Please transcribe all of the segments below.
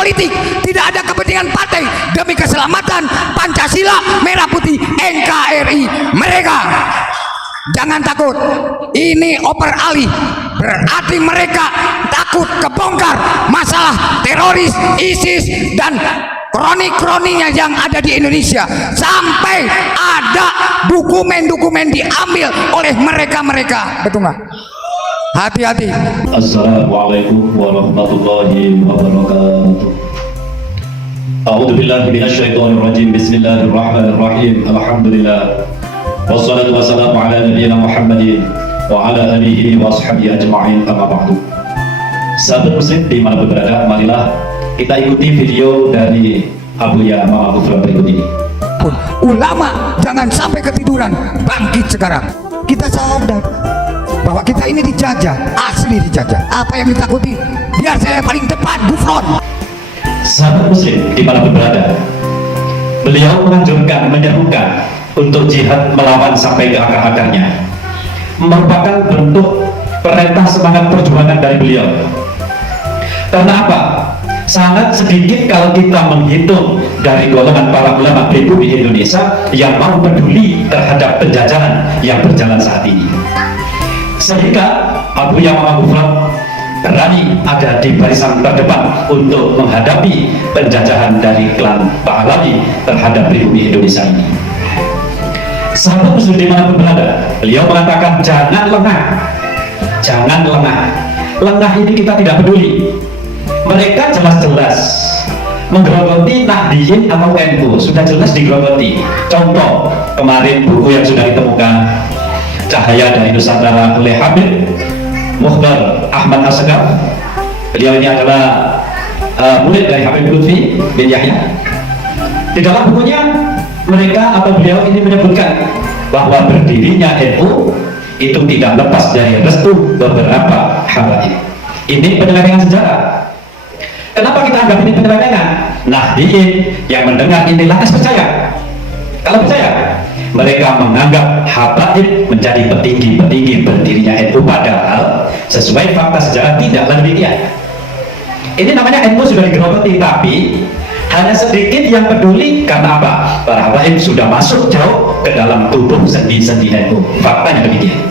politik, tidak ada kepentingan partai, demi keselamatan Pancasila, merah putih, NKRI mereka. Jangan takut, ini oper alih, berarti mereka takut kebongkar masalah teroris, ISIS dan kroni-kroninya yang ada di Indonesia, sampai ada dokumen-dokumen diambil oleh mereka-mereka. Betul nggak? Hati-hati. Assalamualaikum warahmatullahi wabarakatuh. A'udzu billahi minasyaitonir rajim. Bismillahirrahmanirrahim. Alhamdulillah. Wassalatu wassalamu ala nabiyyina Muhammadin wa ala alihi wa ashabihi ajma'in. Amma ba'du. Sahabat muslim dimanapun berada, marilah kita ikuti video dari Abuya Mama Gufron berikut ini. Ulama jangan sampai ketiduran, bangkit sekarang. Kita sadar bahwa kita ini dijajah, asli dijajah. Apa yang ditakuti? Biar saya paling depan, Gufron. Sahabat muslim dimanapun berada, beliau menganjurkan, menyerukan untuk jihad melawan sampai ke akar-akarnya, merupakan bentuk perintah semangat perjuangan dari beliau. Karena apa? Sangat sedikit kalau kita menghitung dari golongan para ulama pribumi di Indonesia yang mau peduli terhadap penjajahan yang berjalan saat ini. Sehingga Abuya Mama Gufron berani ada di barisan terdepan untuk menghadapi penjajahan dari klan Pahlavi terhadap pribumi Indonesia ini. Sahabat muslim dimanapun berada, beliau mengatakan jangan lengah, jangan lengah. Lengah ini kita tidak peduli. Mereka jelas-jelas menggerogoti Nahdliyin atau NU, sudah jelas digerogoti. Contoh kemarin buku yang sudah ditemukan, Cahaya dari Nusantara oleh Habib Mukhtar Ahmad Asghar. Beliau ini adalah murid dari Habib Lutfi bin Yahya. Di dalam bukunya mereka atau beliau ini menyebutkan bahwa berdirinya NU itu tidak lepas dari restu beberapa habaib. Ini penyelewengan sejarah. Kenapa kita anggap ini penyelewengan? Nahdliyin yang mendengar ini lantas percaya. Kalau percaya, mereka menganggap habaib menjadi petinggi-petinggi berdirinya NU, padahal sesuai fakta sejarah tidaklah demikian. Ini namanya NU sudah digerogoti, tapi hanya sedikit yang peduli. Karena apa? Para habaib sudah masuk jauh ke dalam tubuh sendi-sendi NU. Faktanya demikian.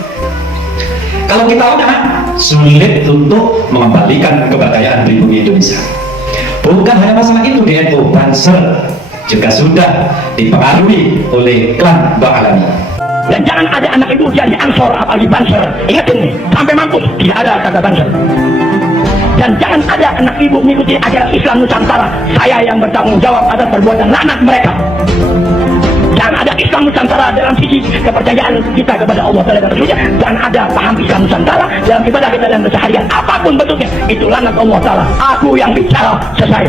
Kalau kita lengah, sulit untuk mengembalikan keberdayaan pribumi Indonesia. Bukan hanya masalah itu, di NU Banser juga sudah dipengaruhi oleh klan Pahlavi. Dan jangan ada anak ibu jadi Ansor apalagi Banser. Ingat ini, sampai mampus tidak ada kata Banser. Dan jangan ada anak ibu mengikuti ajaran Islam Nusantara. Saya yang bertanggung jawab atas perbuatan laknat mereka. Jangan ada Islam Nusantara dalam sisi kepercayaan kita kepada Allah dan Rasulnya. Dan ada paham Islam Nusantara dalam ibadah kita dan keseharian apapun bentuknya. Itu laknat Allah Ta'ala. Aku yang bicara, selesai.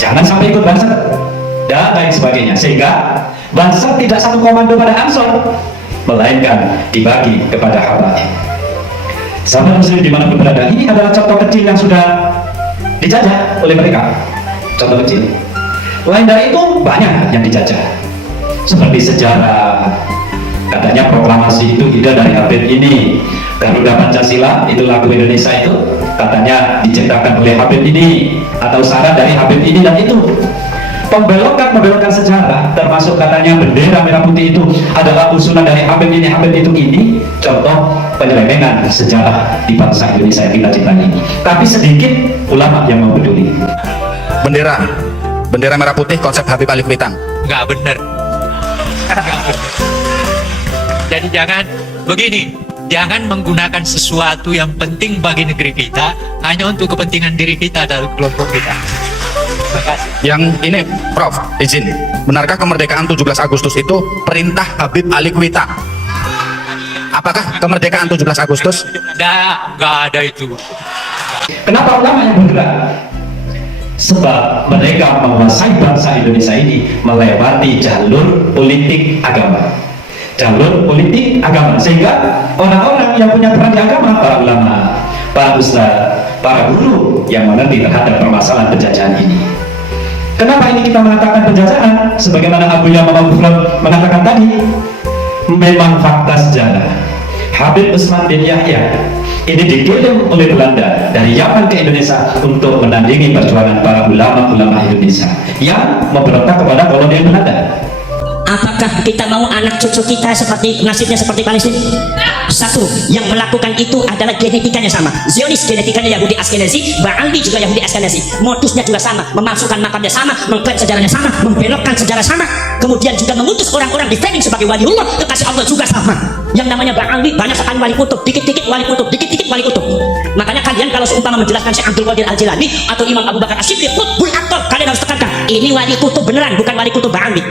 Jangan sampai ikut Banser dan lain sebagainya, sehingga Banser tidak satu komando pada Ansor, melainkan dibagi kepada habaib. Sahabat muslim dimanapun berada, ini adalah contoh kecil yang sudah dijajah oleh mereka. Contoh kecil. Lain dari itu banyak yang dijajah, seperti sejarah. Katanya proklamasi itu ide dari Habib ini. Garuda Pancasila itu lagu Indonesia itu katanya diciptakan oleh Habib ini, atau saran dari Habib ini dan itu. Membelokkan sejarah, termasuk katanya bendera merah putih itu adalah usulan dari Habib ini, Habib itu ini. Contoh penyelewengan sejarah di bangsa Indonesia yang kita cintai ini. Tapi sedikit ulama yang mau peduli. Bendera merah putih konsep Habib Alif-Witang. Nggak benar. Jadi jangan begini, jangan menggunakan sesuatu yang penting bagi negeri kita hanya untuk kepentingan diri kita dan kelompok kita. Terima kasih. Yang ini, Prof, izin. Benarkah kemerdekaan 17 Agustus itu perintah Habib Alif-Witang? Apakah kemerdekaan 17 Agustus? Nggak ada itu. Kenapa ulama yang bergerak? Sebab mereka menguasai bangsa Indonesia ini melewati jalur politik agama. Jalur politik agama, sehingga orang-orang yang punya peran di agama, para ulama, para ustaz, para guru yang mengerti terhadap permasalahan penjajahan ini. Kenapa ini kita mengatakan penjajahan? Sebagaimana Abuya Mama Gufron mengatakan tadi, memang fakta sejarah Habib Usman bin Yahya ini dikirim oleh Belanda dari Yaman ke Indonesia untuk menandingi perjuangan para ulama-ulama Indonesia yang memberontak kepada kolonial Belanda. Apakah kita mau anak cucu kita seperti nasibnya seperti Palestina? Satu, yang melakukan itu adalah genetikanya sama. Zionis genetikanya Yahudi Askenazi, Ba'alwi juga Yahudi Askenazi. Modusnya juga sama, memalsukan makamnya sama, mengklaim sejarahnya sama, membelokkan sejarah sama. Kemudian juga mengutus orang-orang di framing sebagai waliullah, kekasih Allah juga sama. Yang namanya Ba'alwi banyak sekali wali kutub, dikit-dikit wali kutub, dikit-dikit wali kutub. Makanya kalian kalau seumpama menjelaskan Syekh Abdul Qadir Al-Jilani atau Imam Abu Bakar As-Siddiq, Qutbul Aqtab, kalian harus tekankan, ini wali kutub beneran, bukan wali kutub Ba'alwi.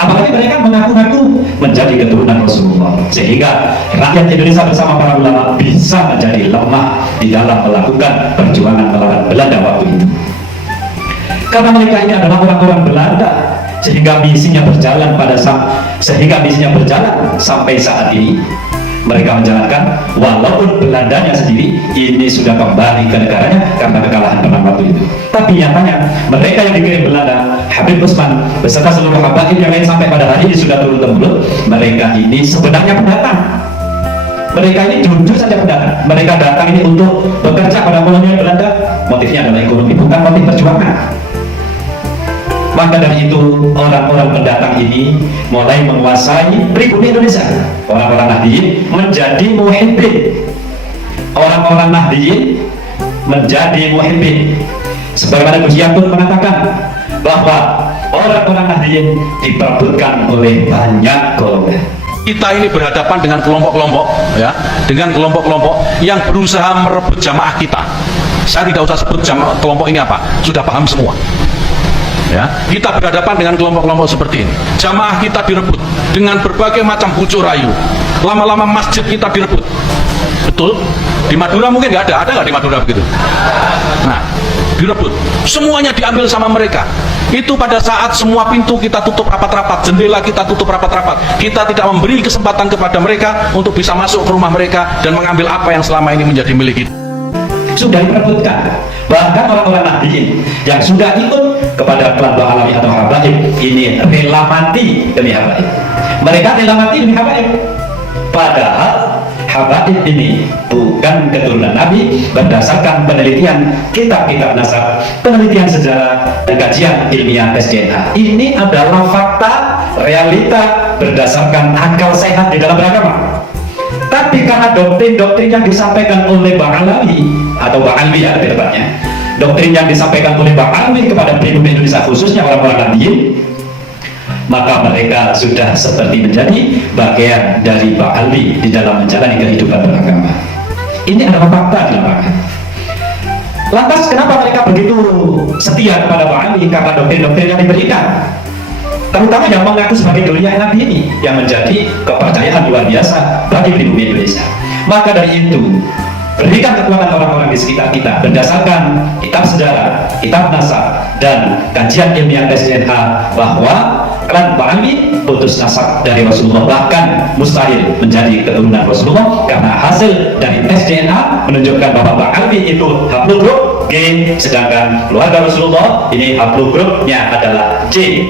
Apalagi mereka mengaku-ngaku menjadi keturunan Rasulullah, sehingga rakyat Indonesia bersama para ulama bisa menjadi lemah di dalam melakukan perjuangan melawan Belanda waktu itu. Karena mereka ini adalah orang-orang Belanda, sehingga misinya berjalan sampai saat ini. Mereka menjalankan, walaupun Belandanya sendiri ini sudah kembali ke negaranya karena kekalahan perang waktu itu. Tapi nyatanya mereka yang dikirim Belanda, Habib Usman beserta seluruh habaib yang lain sampai pada hari ini sudah turun-temurun, mereka ini sebenarnya pendatang. Mereka ini jujur saja pendatang. Mereka datang ini untuk bekerja pada kolonial Belanda. Motifnya adalah ekonomi, bukan motif perjuangan. Maka dari itu orang-orang pendatang ini mulai menguasai pribumi Indonesia. Orang-orang Nahdiyin menjadi muhibbin. Orang-orang Nahdiyin menjadi muhibbin. Sebagaimana Gus Yatun mengatakan bahwa orang-orang Nahdiyin diperebutkan oleh banyak golongan. Kita ini berhadapan dengan kelompok-kelompok, ya, dengan kelompok-kelompok yang berusaha merebut jamaah kita. Saya tidak usah sebut kelompok ini apa, sudah paham semua. Ya, kita berhadapan dengan kelompok-kelompok seperti ini. Jamaah kita direbut dengan berbagai macam bujuk rayu. Lama-lama masjid kita direbut. Betul? Di Madura mungkin nggak ada nggak di Madura begitu? Nah, direbut. Semuanya diambil sama mereka. Itu pada saat semua pintu kita tutup rapat-rapat, jendela kita tutup rapat-rapat. Kita tidak memberi kesempatan kepada mereka untuk bisa masuk ke rumah mereka dan mengambil apa yang selama ini menjadi milik kita. Sudah diperebutkan. Bahkan orang-orang Nahdiyin yang sudah ikut kepada klan Ba'alawi atau habaib ini rela mati demi habaib. Mereka rela mati demi habaib. Padahal habaib ini bukan keturunan Nabi berdasarkan penelitian kitab-kitab nasab, penelitian sejarah, dan kajian ilmiah tes DNA. Ini adalah fakta, realita berdasarkan akal sehat di dalam beragama. Tapi karena doktrin-doktrin yang disampaikan oleh Ba'alawi atau Ba'alwi ya lebih tepatnya, doktrin yang disampaikan oleh Ba'alwi kepada pribumi Indonesia khususnya orang-orang Nahdiyin, maka mereka sudah seperti menjadi bagian dari Ba'alwi di dalam menjalani kehidupan beragama. Ini adalah fakta di lapangan. Lantas kenapa mereka begitu setia kepada Ba'alwi? Karena doktrin-doktrin yang diberikan, terutama yang mengaku sebagai doliah Nabi ini, yang menjadi kepercayaan luar biasa bagi pribumi Indonesia. Maka dari itu, berikan kekuatan orang-orang di sekitar kita berdasarkan kitab sejarah, kitab nasab, dan kajian ilmiah tes DNA bahwa klan Ba'alwi putus nasab dari Rasulullah, bahkan mustahil menjadi keturunan Rasulullah karena hasil dari tes DNA menunjukkan bahwa Ba'alwi itu haplogrup G, sedangkan keluarga Rasulullah ini haplogrupnya adalah J.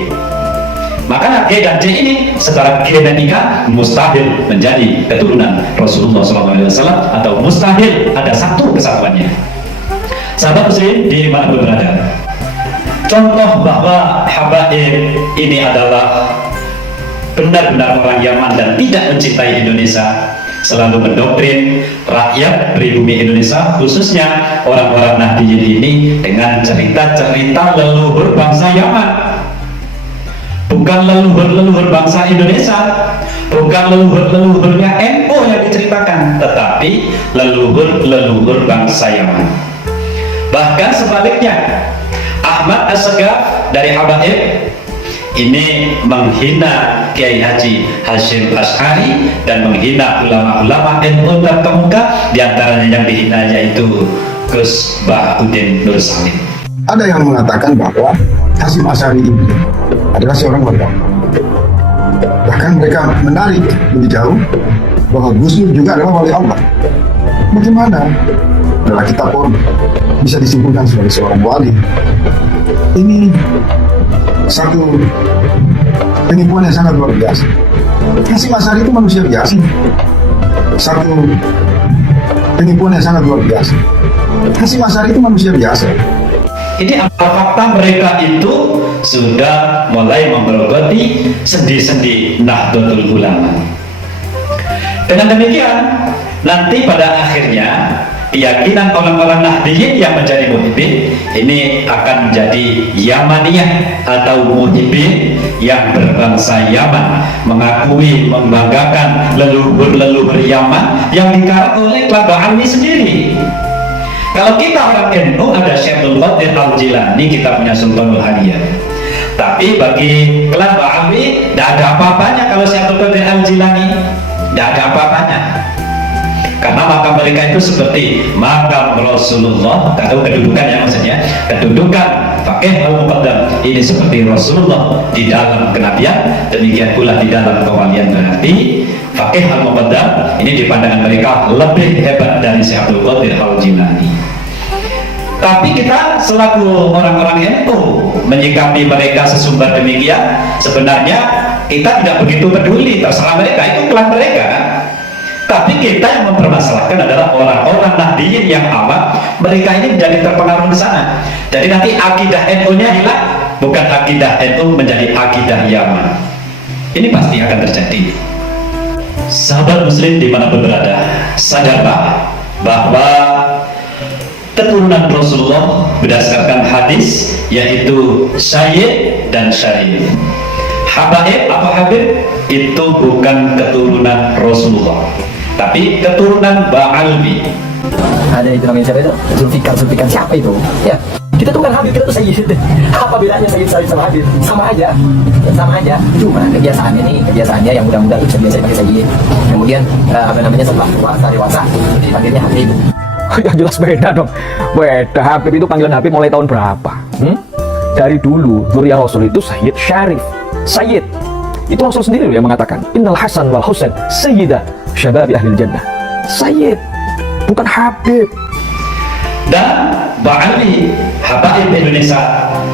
Maka G dan J ini secara genetika mustahil menjadi keturunan Rasulullah SAW atau mustahil ada satu kesatuannya. Sahabat muslim di mana pun berada, contoh bahwa habaib ini adalah benar-benar orang Yaman dan tidak mencintai Indonesia, selalu mendoktrin rakyat pribumi Indonesia khususnya orang-orang Nahdiyin ini dengan cerita-cerita leluhur bangsa Yaman. Bukan leluhur-leluhur bangsa Indonesia, bukan leluhur-leluhurnya NU yang diceritakan, tetapi leluhur-leluhur bangsa Yaman. Bahkan sebaliknya, Ahmad As-Segaf dari habaib ini menghina Kiai Haji Hashim Ash'ari dan menghina ulama-ulama NU terkemuka, diantaranya yang dihina yaitu Gus Bahaudin Nur Salim. Ada yang mengatakan bahwa Hashim Ash'ari ini adalah seorang wali. Bahkan mereka menarik lebih jauh bahwa Gus Dur juga adalah wali Allah. Bagaimana adalah kita pun bisa disimpulkan sebagai seorang wali? Ini satu penipuan yang sangat luar biasa. Hashim Ash'ari itu manusia biasa. satu penipuan yang sangat luar biasa. Hasyim Asy'ari itu manusia biasa. Ini adalah fakta, mereka itu sudah mulai menggerogoti sendi-sendi Nahdlatul Ulama. Dengan demikian, nanti pada akhirnya keyakinan orang-orang Nahdliyin yang menjadi muhibbin ini akan menjadi Yamaniyah atau muhibbin yang berbangsa Yaman, mengakui, membanggakan leluhur-leluhur Yaman yang dikarang oleh klan Ba'alwi sendiri. Kalau kita orang NU ada Syekhul Qadir Al-Jilani, kita punya Sultanul Hadiyah. Tapi bagi klan Ba'alwi tidak ada apa-apanya kalau Syekhul Qadir Al-Jilani, tidak ada apa-apanya. Karena makam mereka itu seperti makam Rasulullah, atau kedudukannya maksudnya, kedudukan Faqih Al-Muqaddam ini seperti Rasulullah di dalam kenabian, demikian pula di dalam kewalian. Berarti Faqih Al-Muqaddam ini di pandangan mereka lebih hebat dari Syekhul Qadir Al-Jilani. Tapi kita selaku orang-orang NU menyikapi mereka sesumbar demikian, sebenarnya kita tidak begitu peduli, terserah mereka, itu klan mereka. Tapi kita yang mempermasalahkan adalah orang-orang Nahdliyin yang awam, mereka ini menjadi terpengaruh di sana. Jadi nanti akidah NU-nya hilang, bukan akidah NU menjadi akidah Yaman. Ini pasti akan terjadi. Sahabat muslim dimanapun berada, sadarlah bahwa keturunan Rasulullah berdasarkan hadis yaitu Sayyid dan Syarif. Habaib atau Habib itu bukan keturunan Rasulullah, tapi keturunan Ba'alwi. Ada itu namanya siapa itu? Zulfikar siapa itu? Ya, kita tuh kan Habib, kita tuh Sayyid. Apa bedanya Sayyid sama Habib? Sama aja. Cuma kebiasaannya yang muda-muda itu biasa dipanggil Sayyid. Kemudian setelah dewasa dipanggilnya Habib. Ya jelas beda dong. Beda. Habib itu panggilan Habib mulai tahun berapa? Dari dulu Dzurriyyah Rasul itu Sayyid Syarif. Sayyid itu Rasul sendiri yang mengatakan Innal Hasan wal Husain sayyida syababi ahlil jannah. Sayyid, bukan Habib. Dan Ba'alwi, Habaib Indonesia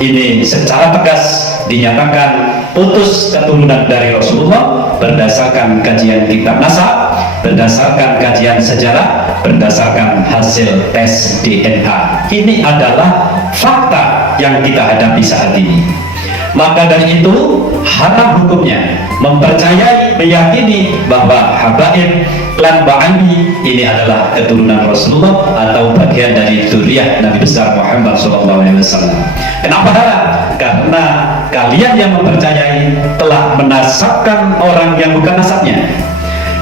ini secara tegas dinyatakan putus keturunan dari Rasulullah berdasarkan kajian kitab nasab, berdasarkan kajian sejarah, berdasarkan hasil tes DNA. Ini adalah fakta yang kita hadapi saat ini. Maka dari itu haram hukumnya mempercayai, meyakini bahwa Habaib klan Ba'alwi ini adalah keturunan Rasulullah atau bagian dari dzurriyyah Nabi besar Muhammad SAW. Kenapa haram? Karena kalian yang mempercayai telah menasabkan orang yang bukan nasabnya.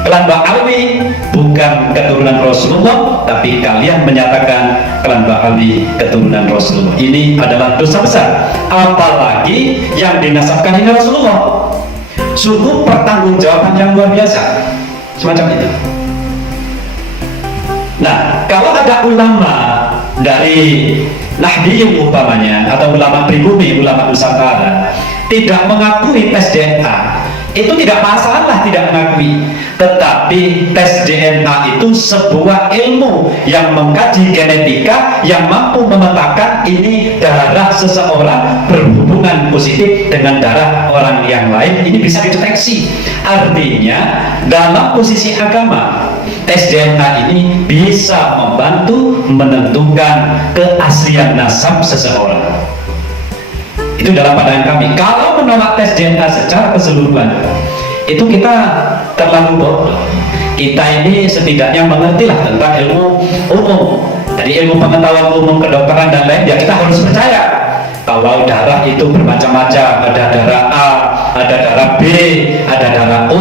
Klan Ba'alwi bukan keturunan Rasulullah, tapi kalian menyatakan klan Ba'alwi keturunan Rasulullah. Ini adalah dosa besar. Apalagi yang dinasabkan ini Rasulullah. Sungguh pertanggungjawaban yang luar biasa. Semacam itu. Nah, kalau ada ulama dari Nahdliyin umpamanya, atau ulama pribumi, ulama Nusantara tidak mengakui tes DNA, itu tidak masalah tidak mengakui, tetapi tes DNA itu sebuah ilmu yang mengkaji genetika, yang mampu memetakan ini darah seseorang berhubungan positif dengan darah orang yang lain, ini bisa dideteksi. Artinya dalam posisi agama, tes DNA ini bisa membantu menentukan keaslian nasab seseorang. Itu dalam pandangan kami. Kalau menolak tes DNA secara keseluruhan, itu kita terlalu bodoh. Kita ini setidaknya mengertilah tentang ilmu umum. Jadi ilmu pengetahuan umum kedokteran dan lain, ya kita harus percaya kalau darah itu bermacam-macam, ada darah A, ada darah B, ada darah O,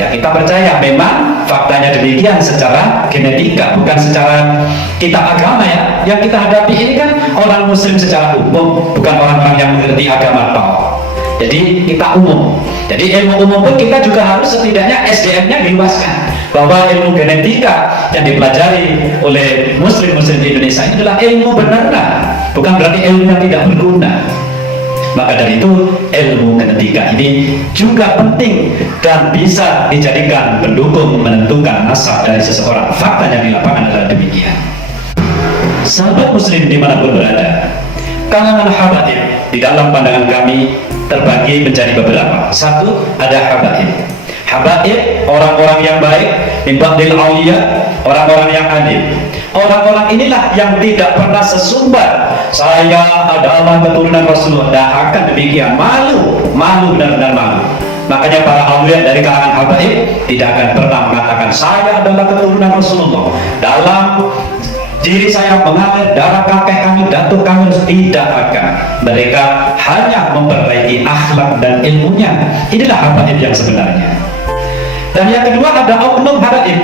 ya kita percaya memang faktanya demikian secara genetika, bukan secara kitab agama ya. Yang kita hadapi ini kan orang muslim secara umum, bukan orang-orang yang mengerti agama toh. Jadi kita umum. Jadi ilmu umum pun kita juga harus setidaknya SDM-nya diluaskan, bahwa ilmu genetika yang dipelajari oleh muslim-muslim di Indonesia ini adalah ilmu beneran, bukan berarti ilmu yang tidak berguna. Maka dari itu ilmu genetika ini juga penting dan bisa dijadikan pendukung menentukan nasab dari seseorang. Faktanya di lapangan adalah demikian. Sahabat muslim dimanapun berada, kalangan Habaib di dalam pandangan kami terbagi menjadi beberapa. Satu, ada habaib. Habaib, orang-orang yang baik, ibadil aulia, orang-orang yang adil. Orang-orang inilah yang tidak pernah sesumbar saya adalah keturunan Rasulullah. Dan akan demikian, malu benar-benar malu. Makanya para aulia dari kalangan habaib tidak akan pernah mengatakan saya adalah keturunan Rasulullah. Dalam diri saya mengalir darah kakek kami, datuk kami, tidak akan. Mereka hanya memperbaiki akhlak dan ilmunya. Inilah habaib yang sebenarnya. Dan yang kedua ada oknum habaib.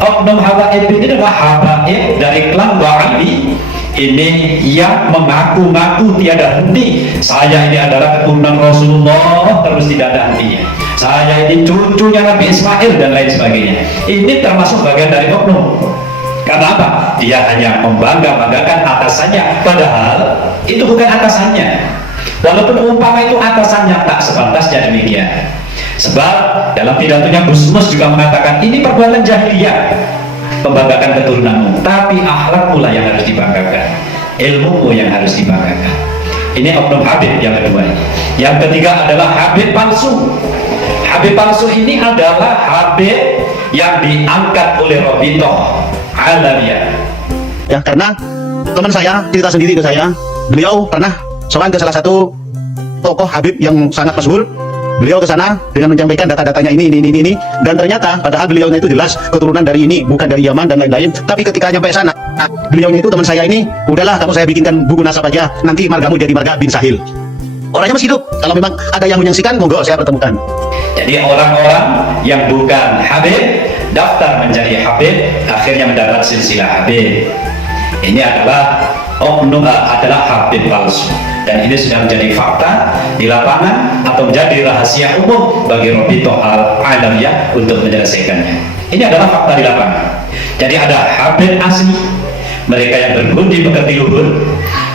Oknum habaib ini adalah habaib dari klan Ba'ali. Ini yang mengaku-ngaku tiada henti. Saya ini adalah keturunan Rasulullah, terus tidak ada hentinya. Saya ini cucunya Nabi Ismail dan lain sebagainya. Ini termasuk bagian dari oknum. Karena apa? Dia hanya membangga-banggakan atasannya, padahal itu bukan atasannya. Walaupun umpama itu atasannya, tak sepantasnya demikian. Sebab dalam pidatonya Gus Mus juga mengatakan ini perbuatan jahiliyah, membanggakan keturunanmu, tapi akhlak pula yang harus dibanggakan, ilmumu yang harus dibanggakan. Ini oknum habib yang kedua. Yang ketiga adalah habib palsu. Habib palsu ini adalah habib yang diangkat oleh Robitoh Alawiyah. Ya, karena teman saya cerita sendiri ke saya, beliau pernah sowan ke salah satu tokoh habib yang sangat masyhur. Beliau ke sana dengan menyampaikan data-datanya ini, dan ternyata padahal beliaunya itu jelas keturunan dari ini, bukan dari Yaman dan lain-lain. Tapi ketika nyampe sana, beliaunya itu teman saya ini, udahlah kamu saya bikinkan buku nasab aja, nanti margamu jadi marga bin Sahil. Orangnya masih hidup. Kalau memang ada yang menyaksikan, monggo saya pertemukan. Jadi orang-orang yang bukan habib daftar menjadi habib, akhirnya mendapat silsilah habib. Ini adalah oknum, adalah habib palsu. Dan ini sudah menjadi fakta di lapangan atau menjadi rahasia umum bagi Robitoh Al-Alawiyah untuk menyelesaikannya. Ini adalah fakta di lapangan. Jadi ada habib asli, mereka yang berbundi pekerti luhur,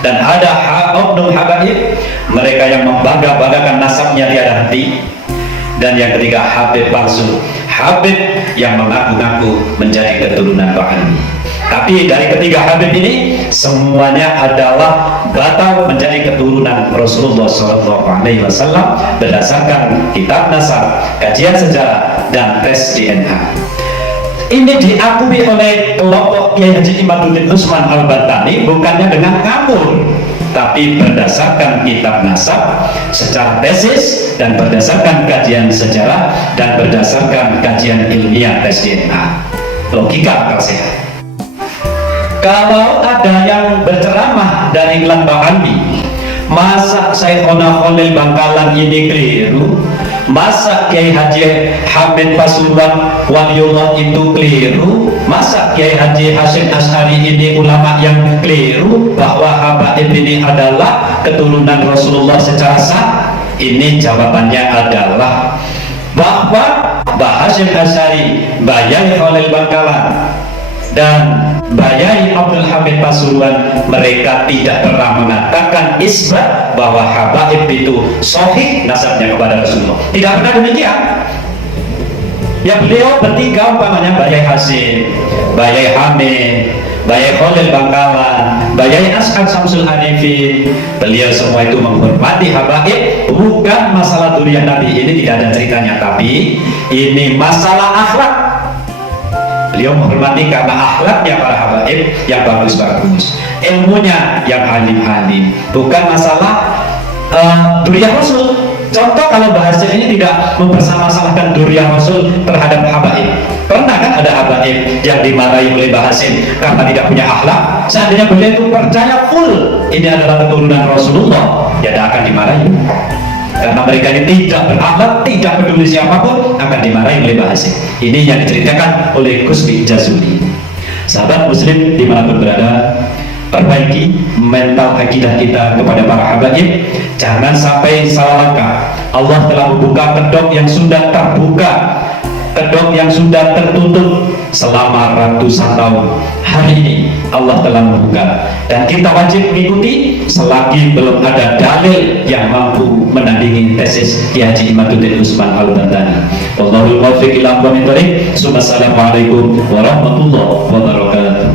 dan ada oknum habaib, mereka yang membangga-banggakan nasabnya tiada henti. Dan yang ketiga habib palsu, habib yang mengaku-ngaku menjadi keturunan Ba'ali. Tapi dari ketiga habib ini semuanya adalah batal menjadi keturunan Rasulullah SAW berdasarkan kitab nasab, kajian sejarah, dan tes DNA. Ini diakui oleh kelompok Kiai Haji Imaduddin Usman Al-Bantani bukannya dengan ngawur, tapi berdasarkan kitab nasab secara tesis dan berdasarkan kajian sejarah dan berdasarkan kajian ilmiah tes DNA. Logika akal sehat. Kalau ada yang berceramah dari klan Ba'ali, masa Syekhona Khalil Bangkalan ini keliru, masa Kiai Haji Hamid Pasuruan Waliullah itu keliru, masa Kiai Haji Hasyim Asy'ari ini ulama yang keliru bahwa habaib ini adalah keturunan Rasulullah secara sah? Ini jawabannya adalah bahwa Mbah Hasyim Asy'ari, Mbah Yai Khalil Bangkalan, dan Bayai Abdul Hamid Pasuruan, mereka tidak pernah mengatakan isbat bahwa habaib itu sahih nasabnya kepada Rasulullah. Tidak pernah demikian. Ya, beliau bertiga umpamanya Bayai Hasyim, Bayai Hamid, Bayai Khalil Bangkalan, Bayai Ash'ad Samsul Hanifin, beliau semua itu menghormati habaib. Bukan masalah durian Nabi, ini tidak ada ceritanya, tapi ini masalah akhlak. Beliau menghormati karena akhlaknya para habaib yang bagus-bagus, ilmunya yang alim-alim, bukan masalah durian Rasul. Contoh, kalau bahasa ini tidak mempermasalahkan durian Rasul terhadap habaib. Pernah kan ada habaib yang dimarahi oleh Mbah Hasyim karena tidak punya akhlak? Seandainya beliau itu percaya full ini adalah keturunan Rasulullah, ya tidak akan dimarahi. Karena mereka ini tidak berakhlak, tidak peduli siapapun, akan dimarahi oleh Mbah Hasyim. Ini yang diceritakan oleh Gus Jazuli. Sahabat muslim dimanapun berada, perbaiki mental akidah kita kepada para habaib. Jangan sampai salah langkah. Allah telah membuka kedok yang sudah terbuka, kedok yang sudah tertutup selama ratusan tahun. Hari ini Allah telah membuka, dan kita wajib mengikuti selagi belum ada dalil yang mampu menandingi tesis Kiai Haji Imaduddin Usman Al-Bantani. Wallahul muwaffiq ila aqwamit thoriq. Assalamualaikum warahmatullahi wabarakatuh.